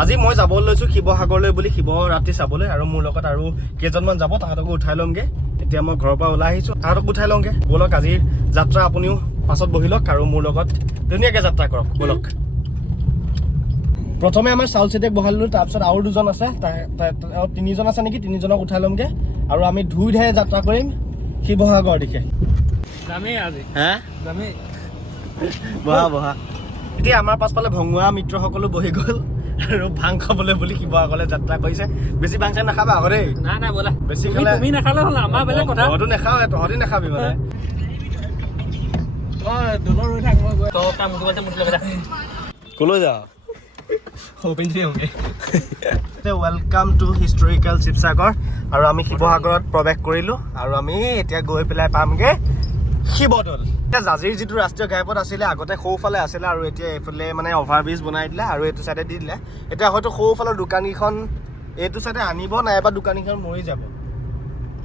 আজি মই যাবলৈ লৈছো শিৱসাগৰলৈ বুলি শিৱৰাত্ৰি চাবলৈ আৰু মোৰ লগত আৰু কেইজনমান যাব তাহাঁতকো উঠাই লমগে এতিয়া মই ঘৰৰ পৰা ওলাই আহিছো তাহাঁতক উঠাই লমগে বলক আজিৰ যাত্ৰা আপুনিও পাছত বহি লওক আৰু মোৰ লগত ধুনীয়াকৈ যাত্ৰা কৰক বলক প্ৰথমে আমাৰ চাউল চেটেক বহালো তাৰপিছত আৰু দুজন আছে তিনিজন আছে নেকি তিনিজনক উঠাই লমগে আৰু আমি ধুই ধাই যাত্ৰা কৰিম শিৱসাগৰ দিশে যামেই আজি হা যামেই বহা বহা এতিয়া আমাৰ পাছফালে ভঙুৱা মিত্ৰসকলো বহি গ'ল আৰু ভাং খাবলৈ বুলি শিৱসাগৰলৈ যাত্ৰা কৰিছে বেছি ভাং চাং নাখাবা আকৌ দেই নাই ব'লা বেছি খালে তুমি নাখালে হ'ল আমাৰ বেলেগ কথা ঘৰতো নাখাওঁ তহঁতি নাখাবি মানে দলৰ ৰৈ থাক মই গৈ তই কাম মুঠি লগা ক'লৈ যাওঁ ৱেলকাম টু হিষ্টৰিকেল শিৱসাগৰ আৰু আমি শিৱসাগৰত প্ৰৱেশ কৰিলোঁ আৰু আমি এতিয়া গৈ পেলাই পামগৈ শিৱদৌল এতিয়া জাজিৰ যিটো ৰাষ্ট্ৰীয় ঘাইপথ আছিলে আগতে সৌফালে আছিলে আৰু এতিয়া এইফালে মানে অভাৰব্ৰিজ বনাই দিলে আৰু এইটো চাইডে দি দিলে এতিয়া হয়তো সৌফালৰ দোকানীখন এইটো চাইডে আনিব নাইবা দোকানীখন মৰি যাব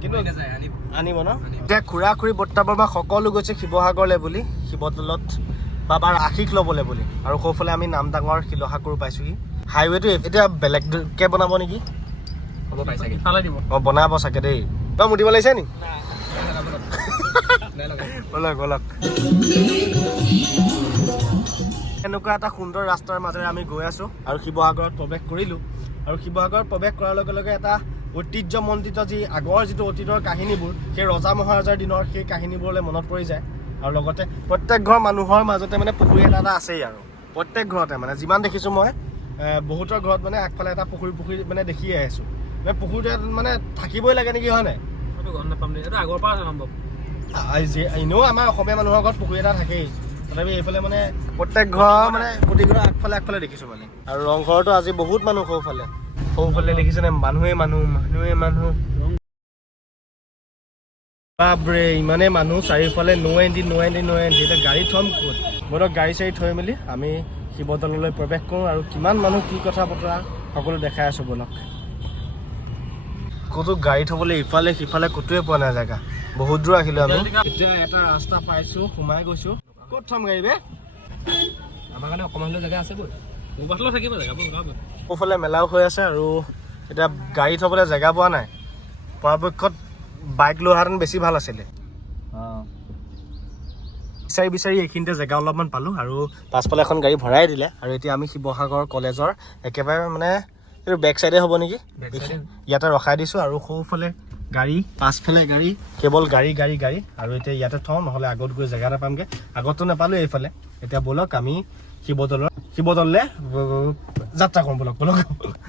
কিন্তু আনিব ন এতিয়া খুৰা খুৰী বৰ্তা বৰমা সকলো গৈছে শিৱসাগৰলৈ বুলি শিৱদৌলত বাবাৰ আশীষ ল'বলৈ বুলি আৰু সৌফালে আমি নামদাঙৰ শিলসাগৰ পাইছোঁহি হাইৱেটো এতিয়া বেলেগকৈ বনাব নেকি হ'ব পাই চাগে ফালাই দিব অঁ বনাব চাগে দেই তই মুতিব লাগিছে নি বলক বলক এনেকুৱা এটা সুন্দৰ ৰাস্তাৰ মাজেৰে আমি গৈ আছোঁ আৰু শিৱসাগৰত প্ৰৱেশ কৰিলোঁ আৰু শিৱসাগৰত প্ৰৱেশ কৰাৰ লগে লগে এটা ঐতিহ্যমণ্ডিত যি আগৰ যিটো অতীতৰ কাহিনীবোৰ সেই ৰজা মহাৰজাৰ দিনৰ সেই কাহিনীবোৰলৈ মনত পৰি যায় আৰু লগতে প্ৰত্যেক ঘৰ মানুহৰ মাজতে মানে পুখুৰী এটা আছেই আৰু প্ৰত্যেক ঘৰতে মানে যিমান দেখিছোঁ মই বহুতৰ ঘৰত মানে আগফালে এটা পুখুৰী মানে দেখিয়ে আহিছোঁ মানে পুখুৰীটো মানে থাকিবই লাগে নেকি হয় নাই গম নাপাম দেই এইটো আগৰ পৰা আছে সম্ভৱ এনেও আমাৰ অসমীয়া মানুহৰ ঘৰত পুখুৰী এটা থাকেই তথাপি এইফালে মানে প্ৰত্যেক ঘৰ মানে প্ৰতি ঘৰৰ আগফালে দেখিছোঁ মানে আৰু ৰংঘৰতো আজি বহুত মানুহ সৌফালে দেখিছেনে মানুহে মানুহ বাপৰে ইমানে মানুহ চাৰিওফালে ন এণ্টি এতিয়া গাড়ী থ'ম ক'ত বলক গাড়ী চাড়ী থৈ মেলি আমি শিৱদৌললৈ প্ৰৱেশ কৰোঁ আৰু কিমান মানুহ কি কথা বতৰা সকলো দেখাই আছোঁ বলক ক'তো গাড়ী থ'বলৈ ইফালে সিফালে ক'তোৱে পোৱা নাই জেগা বহুত দূৰ আহিলোঁ আমি এতিয়া এটা ৰাস্তা পাইছোঁ সোমাই গৈছোঁ ক'ত থ'ম গাড়ী বে আমাৰ কাৰণে অকণমান হ'লেও জেগা আছে গৈ মোৰ বাটলৈ থাকিব জেগা সোঁফালে মেলাও হৈ আছে আৰু এতিয়া গাড়ী থ'বলৈ জেগা পোৱা নাই পৰাপক্ষত বাইক লৈ অহাহেঁতেন বেছি ভাল আছিলে বিচাৰি এইখিনিতে জেগা অলপমান পালোঁ আৰু পাছফালে এখন গাড়ী ভৰাই দিলে আৰু এতিয়া আমি শিৱসাগৰ কলেজৰ একেবাৰে মানে এইটো বেক চাইডে হ'ব নেকি ইয়াতে ৰখাই দিছোঁ আৰু সৌফালে গাড়ী পাছফালে গাড়ী কেৱল গাড়ী আৰু এতিয়া ইয়াতে থওঁ নহ'লে আগত গৈ জেগা এটা পামগৈ আগততো নাপালোঁ এইফালে এতিয়া ব'লক আমি শিৱদৌললৈ যাত্ৰা কৰোঁ ব'লক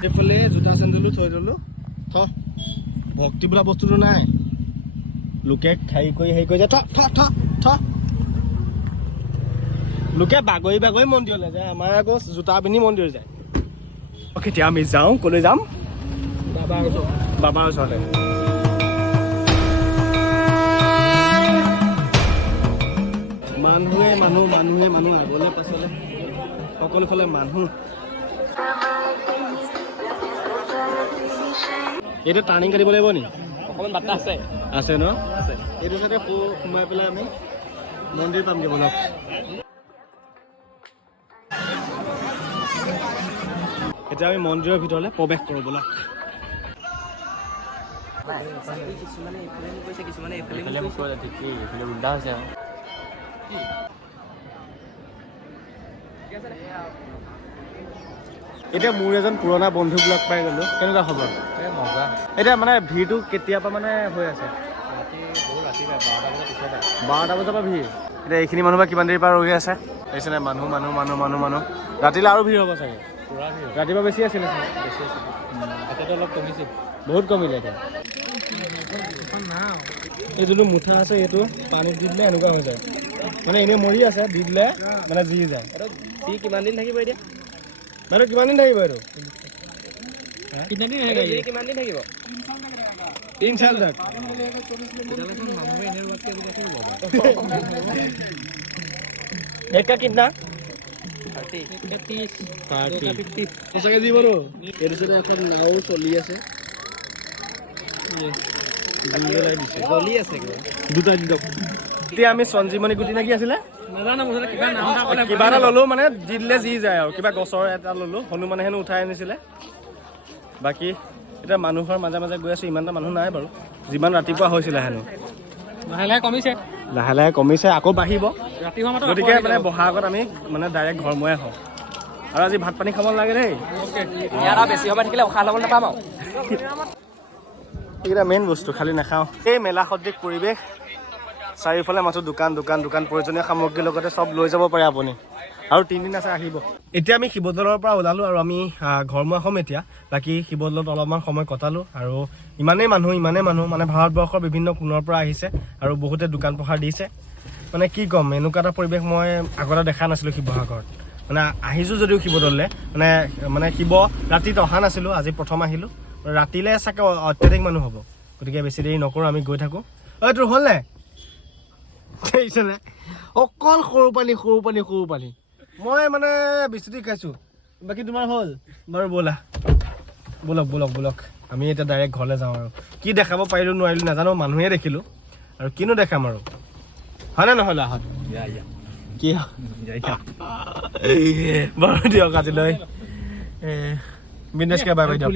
এইফালে জোতা চেণ্ডেলো থৈ দিলোঁ ভক্তি বোলা বস্তুটো নাই লোকে হেৰি কৰি যায় থ লোকে বাগৰি মন্দিৰলৈ যায় আমাৰ আকৌ জোতা পিন্ধি মন্দিৰ যায় কেতিয়া আমি যাওঁ ক'লৈ যাম বাবাৰ ওচৰলৈ মানুহে আগলৈ পাছলৈ সকলো ফালে মানুহ এইটো টাৰ্ণিং কাটিব লাগিব নি অকণমান বাট্টা আছে ন এইটো চাইডে সোমাই পেলাই আমি মন্দিৰ পামগৈ বলক এতিয়া আমি মন্দিৰৰ ভিতৰলৈ প্ৰৱেশ কৰোঁ বলক এতিয়া মোৰ এজন পুৰণা বন্ধুক লগ পাই গ'লোঁ কেনেকুৱা খবৰ এতিয়া মানে ভিৰটো কেতিয়াৰ পৰা মানে হৈ আছে 12টা বজাৰ পৰা ভিৰ এতিয়া এইখিনি মানুহ বা কিমান দেৰিৰ পৰা ৰৈ আছে দেখিছেনে মানুহ ৰাতিলৈ আৰু ভিৰ হ'ব চাগে ৰাতিপুৱা বেছি আছিলে চাগে অলপ কমিছে বহুত কমিলে এতিয়া এই যোনটো মুঠা আছে এইটো পানীত দি দিলে এনেকুৱা হৈ যায় মানে এনেই মৰি আছে দি দিলে মানে জি যায় কিমান দিন থাকিব এতিয়া বাইদেউ কিমান দিন থাকিব এইটো কিমান দিন থাকিব 3 साल तक एक का कितना 30 সঁচাকে দিব ৰ এইটো সাথে এখন নাও চলি আছে গলি আছে দুটা দিদক এতিয়া আমি সঞ্জীৱনী গুটি নাকি আছিলে নাজানো মুঠতে কিবা নাম এটা ক'লে কিবা এটা ল'লো মানে দি দিলে যি যায় আৰু কিবা গছৰ এটা ল'লো হনুমানে হেনো উঠাই আনিছিলে বাকী এতিয়া মানুহৰ মাজে মাজে গৈ আছোঁ ইমান এটা মানুহ নাই বাৰু যিমান ৰাতিপুৱা হৈছিলে হেনো লাহে লাহে কমিছে লাহে লাহে কমিছে আকৌ বাঢ়িব ৰাতি হোৱা মাত্ৰ গতিকে মানে বহাৰ আগত আমি মানে ডাইৰেক্ট ঘৰমুৱাই হওঁ আৰু আজি ভাত পানী খাব লাগে দেই ইয়াত আৰু বেছি সময় থাকিলে উশাহ ল'বলৈ নাপাম আৰু এইকেইটা মেইন বস্তু খালি নাখাওঁ এই মেলা সদৃশ পৰিৱেশ চাৰিওফালে মাথো দোকান দোকান দোকান প্ৰয়োজনীয় সামগ্ৰীৰ লগতে চব লৈ যাব পাৰে আপুনি আৰু 3 দিন আছে আহিব এতিয়া আমি শিৱদৌলৰ পৰা ওলালোঁ আৰু আমি ঘৰমুৱা হ'ম এতিয়া বাকী শিৱদৌলত অলপমান সময় কটালোঁ আৰু ইমানেই মানুহ মানে ভাৰতবৰ্ষৰ বিভিন্ন কোণৰ পৰা আহিছে আৰু বহুতে দোকান পোহাৰ দিছে মানে কি ক'ম এনেকুৱা এটা পৰিৱেশ মই আগতে দেখা নাছিলোঁ শিৱসাগৰত মানে আহিছোঁ যদিও শিৱদৌললৈ মানে শিৱ ৰাতিত অহা নাছিলোঁ আজি প্ৰথম আহিলোঁ ৰাতিলৈ চাগে অত্যাধিক মানুহ হ'ব গতিকে বেছি দেৰি নকৰোঁ আমি গৈ থাকোঁ ঐ তোৰ হ'ল নাই দেখিছেনে অকল সৰু পানী মই মানে বিস্তুতি খাইছোঁ বাকী তোমাৰ হ'ল বাৰু ব'লক আমি এতিয়া ডাইৰেক্ট ঘৰলৈ যাওঁ আৰু কি দেখাব পাৰিলোঁ নোৱাৰিলোঁ নাজানো মানুহে দেখিলোঁ আৰু কিনো দেখাম আৰু হয়নে নহয় লাহত কি বাৰু দিয়ক আজিলৈ বিন্দেশকে বাই বাই দিয়ক